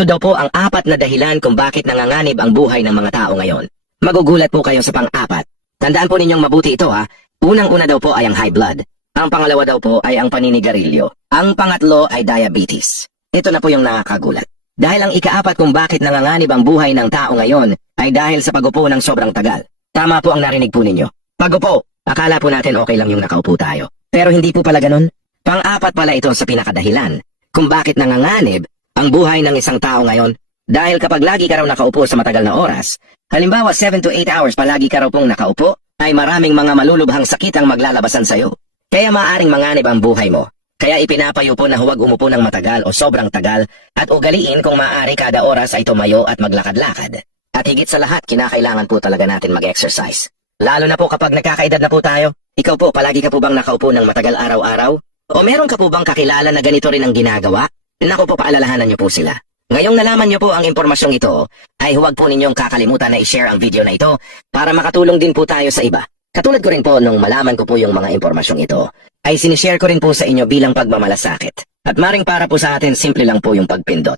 Ito daw po ang 4 na dahilan kung bakit nanganganib ang buhay ng mga tao ngayon. Magugulat po kayo sa pang-4. Tandaan po ninyong mabuti ito ha. Unang-una daw po ay ang high blood. Ang pangalawa daw po ay ang paninigarilyo. Ang pangatlo ay diabetes. Ito na po yung nakakagulat. Dahil ang ika-4 kung bakit nanganganib ang buhay ng tao ngayon ay dahil sa pagupo ng sobrang tagal. Tama po ang narinig po ninyo. Pagupo! Akala po natin okay lang yung nakaupo tayo. Pero hindi po pala ganun. Pang-4 pala ito sa pinakadahilan kung bakit nanganganib ang buhay ng isang tao ngayon. Dahil kapag lagi ka raw nakaupo sa matagal na oras, halimbawa 7 to 8 hours palagi ka raw pong nakaupo, ay maraming mga malulubhang sakit ang maglalabasan sa'yo. Kaya maaring manganib ang buhay mo. Kaya ipinapayo po na huwag umupo ng matagal o sobrang tagal at ugaliin kung maaari kada oras ay tumayo at maglakad-lakad. At higit sa lahat, kinakailangan po talaga natin mag-exercise. Lalo na po kapag nagkakaedad na po tayo. Ikaw po, palagi ka po bang nakaupo ng matagal araw-araw? O meron ka po bang kakilala na ganito rin ang ginagawa? Naku po, paalalahanan niyo po sila. Ngayong nalaman niyo po ang impormasyong ito, ay huwag po ninyong kakalimutan na i-share ang video na ito para makatulong din po tayo sa iba. Katulad ko rin po nung malaman ko po yung mga impormasyong ito, ay sinishare ko rin po sa inyo bilang pagmamalasakit. At maring para po sa atin, simple lang po yung pagpindot.